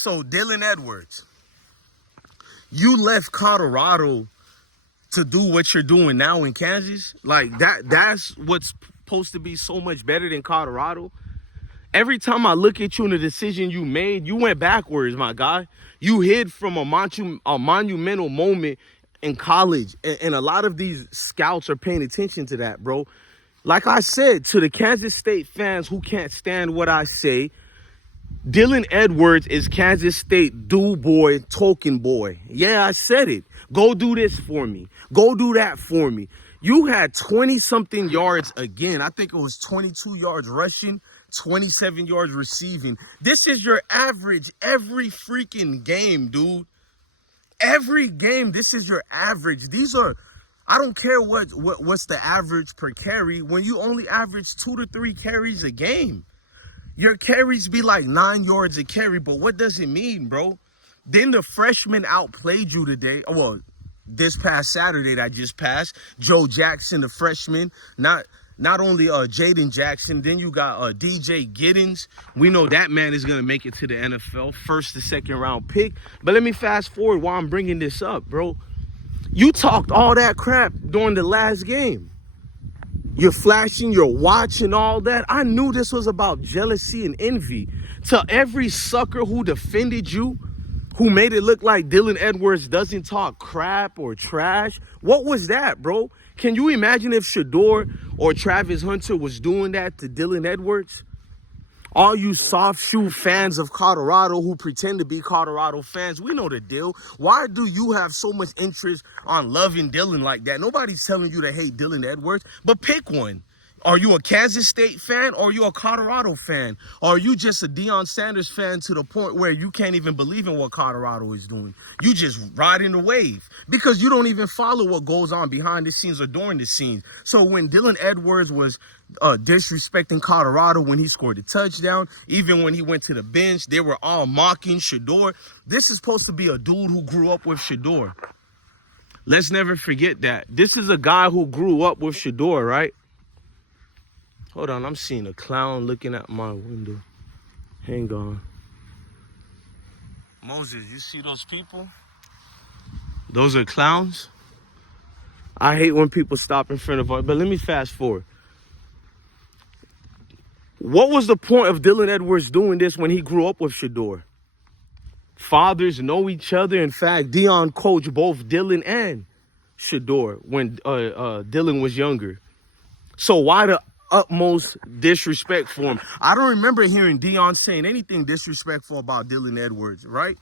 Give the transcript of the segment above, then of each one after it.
So Dylan Edwards, you left Colorado to do what you're doing now in Kansas. Like that's what's supposed to be so much better than Colorado. Every time I look at you and the decision you made, you went backwards, my guy. You hid from a monumental moment in college. And a lot of these scouts are paying attention to that, bro. Like I said, to the Kansas State fans who can't stand what I say, Dylan Edwards is Kansas State do boy, token boy. Yeah, I said it. Go do this for me. Go do that for me. You had 20-something yards again. I think it was 22 yards rushing, 27 yards receiving. This is your average every freaking game, dude. Every game, this is your average. These are, I don't care what's the average per carry when you only average 2 to 3 carries a game. Your carries be like 9 yards a carry, but what does it mean, bro? Then the freshman outplayed you today. Well, this past Saturday that just passed. Joe Jackson, the freshman, not only Jaden Jackson, then you got DJ Giddens. We know that man is going to make it to the NFL, first to second round pick. But let me fast forward while I'm bringing this up, bro. You talked all that crap during the last game. You're flashing, you're watching all that. I knew this was about jealousy and envy. To every sucker who defended you, who made it look like Dylan Edwards doesn't talk crap or trash. What was that, bro? Can you imagine if Shedeur or Travis Hunter was doing that to Dylan Edwards? All you soft shoe fans of Colorado who pretend to be Colorado fans, we know the deal. Why do you have so much interest on loving Dylan like that? Nobody's telling you to hate Dylan Edwards, but pick one. Are you a Kansas State fan or are you a Colorado fan? Or are you just a Deion Sanders fan to the point where you can't even believe in what Colorado is doing? You just riding the wave because you don't even follow what goes on behind the scenes or during the scenes. So when Dylan Edwards was disrespecting Colorado when he scored a touchdown, even when he went to the bench, they were all mocking Shedeur. This is supposed to be a dude who grew up with Shedeur. Let's never forget that. This is a guy who grew up with Shedeur, right? Hold on, I'm seeing a clown looking at my window. Hang on. Moses, you see those people? Those are clowns. I hate when people stop in front of us, but let me fast forward. What was the point of Dylan Edwards doing this when he grew up with Shedeur? Fathers know each other. In fact, Deion coached both Dylan and Shedeur when Dylan was younger. So why the utmost disrespect for him? I don't remember hearing Deion saying anything disrespectful about Dylan Edwards, right?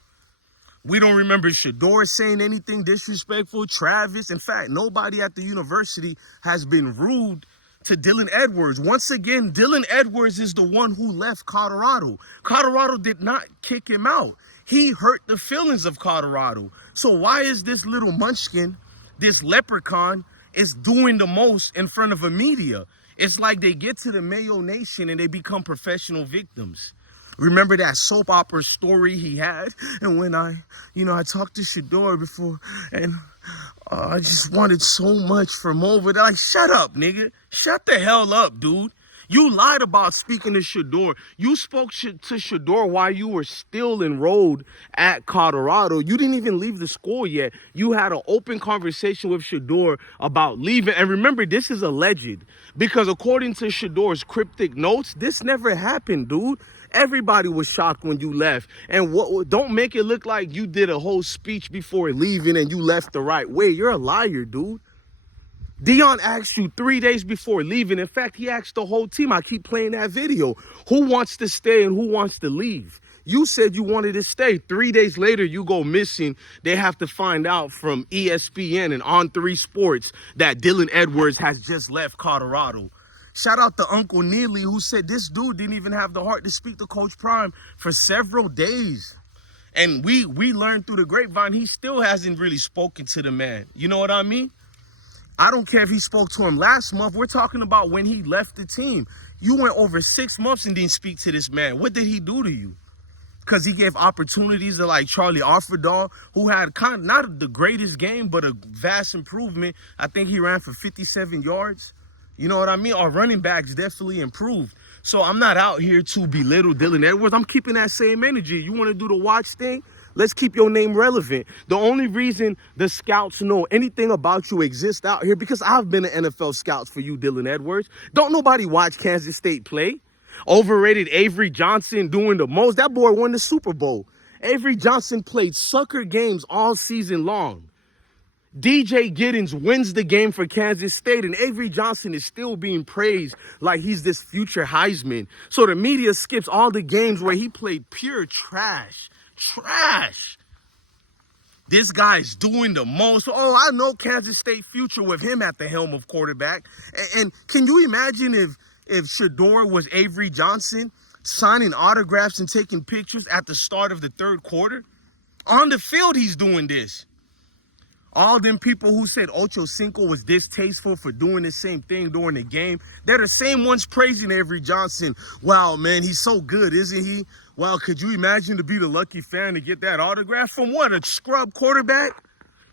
We don't remember Shedeur saying anything disrespectful. Travis, in fact, nobody at the university has been rude to Dylan Edwards. Once again, Dylan Edwards is the one who left Colorado. Colorado did not kick him out. He hurt the feelings of Colorado. So why is this little munchkin, this leprechaun, is doing the most in front of a media? It's like they get to the Mayo Nation and they become professional victims. Remember that soap opera story he had? And when I talked to Shedeur before and I just wanted so much from over there. Like, shut up, nigga. Shut the hell up, dude. You lied about speaking to Shedeur. You spoke to Shedeur while you were still enrolled at Colorado. You didn't even leave the school yet. You had an open conversation with Shedeur about leaving. And remember, this is alleged because according to Shedeur's cryptic notes, this never happened, dude. Everybody was shocked when you left. And don't make it look like you did a whole speech before leaving and you left the right way. You're a liar, dude. Deion asked you 3 days before leaving. In fact, he asked the whole team. I keep playing that video. Who wants to stay and who wants to leave? You said you wanted to stay. 3 days later, you go missing. They have to find out from ESPN and On3 Sports that Dylan Edwards has just left Colorado. Shout out to Uncle Neely, who said this dude didn't even have the heart to speak to Coach Prime for several days. And we learned through the grapevine, he still hasn't really spoken to the man. You know what I mean? I don't care if he spoke to him last month. We're talking about when he left the team. You went over 6 months and didn't speak to this man. What did he do to you? Because he gave opportunities to like Charlie Offerdahl, who had kind of not the greatest game, but a vast improvement. I think he ran for 57 yards. You know what I mean? Our running backs definitely improved. So I'm not out here to belittle Dylan Edwards. I'm keeping that same energy. You want to do the watch thing? Let's keep your name relevant. The only reason the scouts know anything about you exists out here because I've been an NFL scout for you, Dylan Edwards. Don't nobody watch Kansas State play. Overrated Avery Johnson doing the most. That boy won the Super Bowl. Avery Johnson played sucker games all season long. DJ Giddens wins the game for Kansas State, and Avery Johnson is still being praised like he's this future Heisman. So the media skips all the games where he played pure trash. Trash. This guy's doing the most. Oh, I know Kansas State future with him at the helm of quarterback. And can you imagine if Shedeur was Avery Johnson signing autographs and taking pictures at the start of the third quarter? On the field, he's doing this. All them people who said Ocho Cinco was distasteful for doing the same thing during the game, they're the same ones praising Avery Johnson. Wow, man, he's so good, isn't he? Wow, could you imagine to be the lucky fan to get that autograph from what, a scrub quarterback?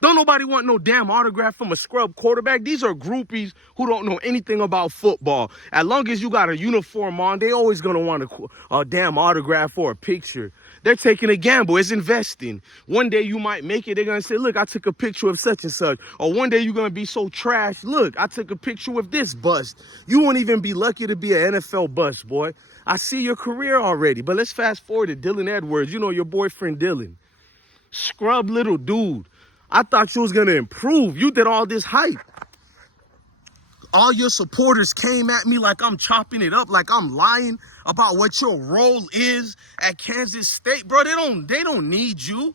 Don't nobody want no damn autograph from a scrub quarterback. These are groupies who don't know anything about football. As long as you got a uniform on, they always going to want a damn autograph or a picture. They're taking a gamble. It's investing. One day you might make it. They're going to say, look, I took a picture of such and such. Or one day you're going to be so trash. Look, I took a picture with this bust. You won't even be lucky to be an NFL bust, boy. I see your career already. But let's fast forward to Dylan Edwards. You know, your boyfriend Dylan. Scrub little dude. I thought you was going to improve. You did all this hype. All your supporters came at me like I'm chopping it up, like I'm lying about what your role is at Kansas State. Bro, they don't need you.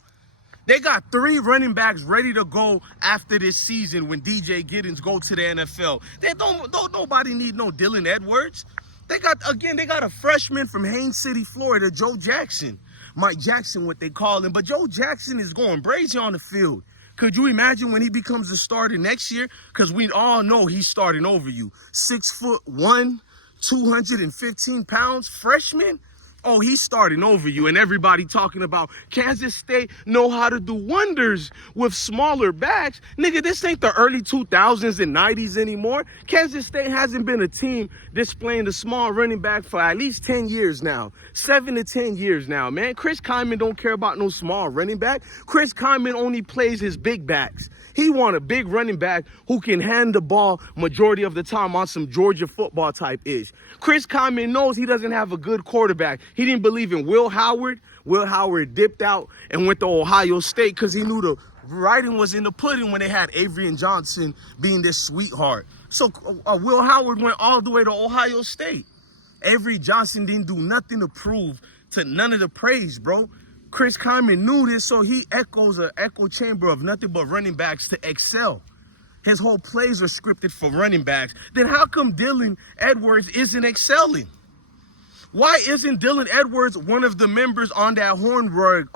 They got 3 running backs ready to go after this season when DJ Giddens go to the NFL. They don't nobody need no Dylan Edwards. They got a freshman from Haines City, Florida, Joe Jackson. Mike Jackson, what they call him. But Joe Jackson is going crazy on the field. Could you imagine when he becomes a starter next year? Because we all know he's starting over you. 6'1", 215 pounds, freshman. Oh, he's starting over you, and everybody talking about Kansas State know how to do wonders with smaller backs. Nigga, this ain't the early 2000s and 90s anymore. Kansas State hasn't been a team displaying the small running back for at least 10 years now. 7 to 10 years now, man. Chris Kyman don't care about no small running back. Chris Kyman only plays his big backs. He want a big running back who can hand the ball majority of the time on some Georgia football type ish. Chris Kyman knows he doesn't have a good quarterback. He didn't believe in Will Howard. Will Howard dipped out and went to Ohio State because he knew the writing was in the pudding when they had Avery Johnson being this sweetheart. So Will Howard went all the way to Ohio State. Avery Johnson didn't do nothing to prove to none of the praise, bro. Chris Kyman knew this, so he echoes an echo chamber of nothing but running backs to excel. His whole plays are scripted for running backs. Then how come Dylan Edwards isn't excelling? Why isn't Dylan Edwards one of the members on that Hunberg?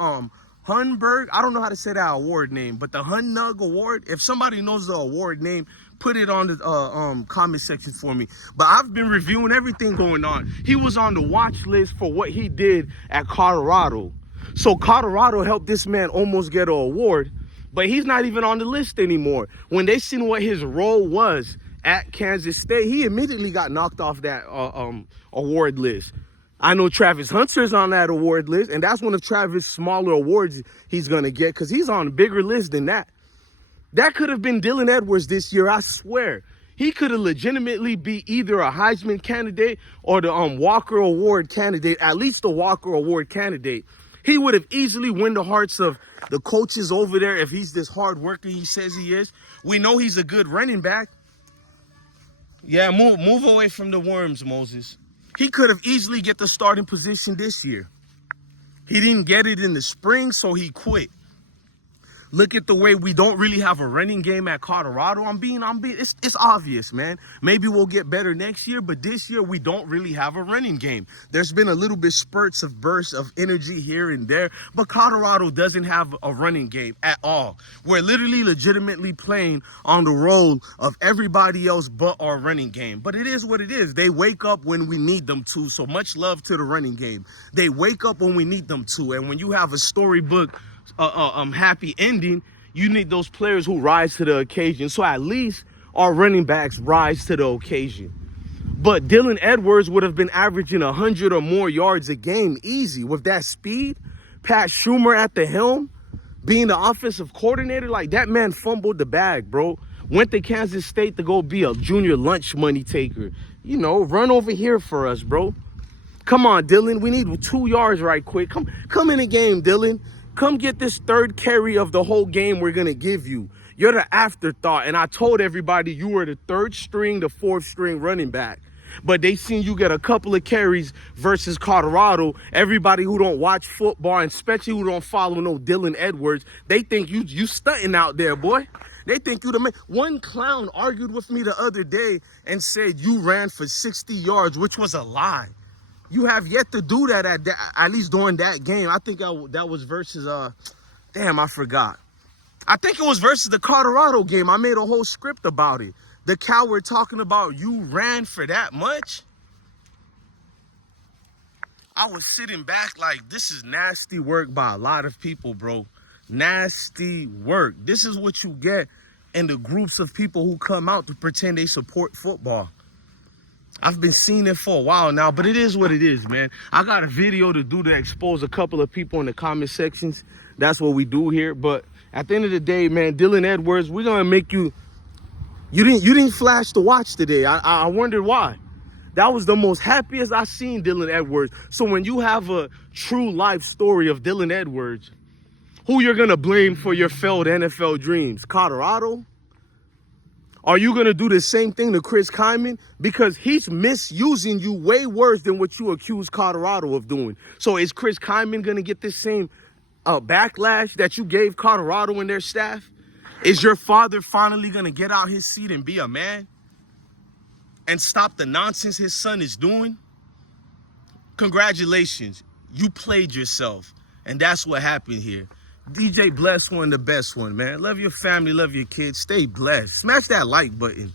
I don't know how to say that award name, but the Hunnug Award. If somebody knows the award name, put it on the comment section for me. But I've been reviewing everything going on. He was on the watch list for what he did at Colorado. So Colorado helped this man almost get an award, but he's not even on the list anymore. When they seen what his role was at Kansas State, he immediately got knocked off that award list. I know Travis Hunter's on that award list, and that's one of Travis' smaller awards he's going to get because he's on a bigger list than that. That could have been Dylan Edwards this year, I swear. He could have legitimately be either a Heisman candidate or the Walker Award candidate, at least the Walker Award candidate. He would have easily won the hearts of the coaches over there if he's this hard worker he says he is. We know he's a good running back. Yeah, move away from the worms, Moses. He could have easily get the starting position this year. He didn't get it in the spring, so he quit. Look at the way we don't really have a running game at Colorado. It's obvious, man. Maybe we'll get better next year, but this year we don't really have a running game. There's been a little bit spurts of bursts of energy here and there, but Colorado doesn't have a running game at all. We're literally legitimately playing on the role of everybody else but our running game. But it is what it is. They wake up when we need them to, so much love to the running game. They wake up when we need them to, and when you have a storybook happy ending, you need those players who rise to the occasion. So at least our running backs rise to the occasion. But Dylan Edwards would have been averaging 100 or more yards a game easy with that speed. Pat Schumer at the helm, being the offensive coordinator, like that man fumbled the bag, bro. Went to Kansas State to go be a junior lunch money taker. You know, run over here for us, bro. Come on, Dylan. We need 2 yards right quick. Come in the game, Dylan. Come get this third carry of the whole game we're going to give you. You're the afterthought. And I told everybody you were the third string, the fourth string running back. But they seen you get a couple of carries versus Colorado. Everybody who don't watch football, and especially who don't follow no Dylan Edwards, they think you stunting out there, boy. They think you the man. One clown argued with me the other day and said you ran for 60 yards, which was a lie. You have yet to do that at least during that game. I think that was versus, damn, I forgot. I think it was versus the Colorado game. I made a whole script about it. The coward talking about you ran for that much. I was sitting back like, this is nasty work by a lot of people, bro. Nasty work. This is what you get in the groups of people who come out to pretend they support football. I've been seeing it for a while now, but it is what it is, man. I got a video to do to expose a couple of people in the comment sections. That's what we do here. But at the end of the day, man, Dylan Edwards, we're going to make you... You didn't flash the watch today. I wondered why. That was the most happiest I seen Dylan Edwards. So when you have a true life story of Dylan Edwards, who you're going to blame for your failed NFL dreams? Colorado? Are you going to do the same thing to Chris Kyman? Because he's misusing you way worse than what you accuse Colorado of doing. So is Chris Kyman going to get the same backlash that you gave Colorado and their staff? Is your father finally going to get out his seat and be a man and stop the nonsense his son is doing? Congratulations. You played yourself. And that's what happened here. DJ Bless one, the best one, man. Love your family, love your kids. Stay blessed. Smash that like button.